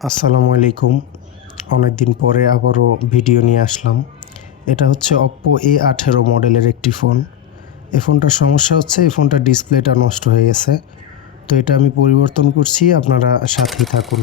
আসসালামু আলাইকুম। অনেক দিন পরে আবারও ভিডিও নিয়ে আসলাম। এটা হচ্ছে Oppo A18 মডেলের একটি ফোন। এই ফোনটার সমস্যা হচ্ছে এই ফোনটার ডিসপ্লেটা নষ্ট হয়ে গেছে। তো এটা আমি পরিবর্তন করছি, আপনারা সাথেই থাকুন।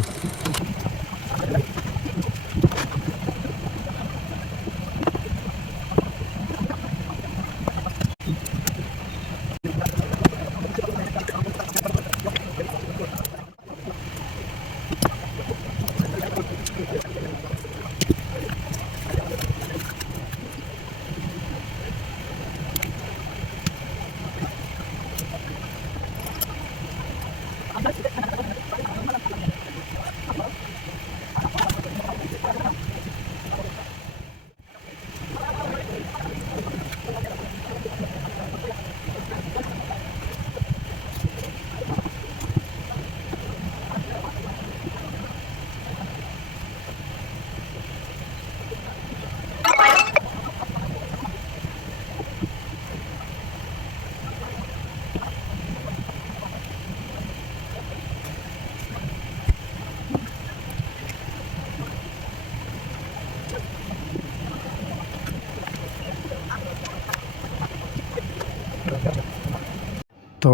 তো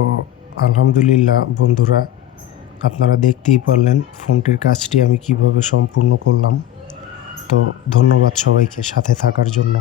আলহামদুলিল্লাহ বন্ধুরা, আপনারা দেখতেই পারলেন ফোনটির কাজটি আমি কিভাবে সম্পূর্ণ করলাম। তো ধন্যবাদ সবাইকে সাথে থাকার জন্য।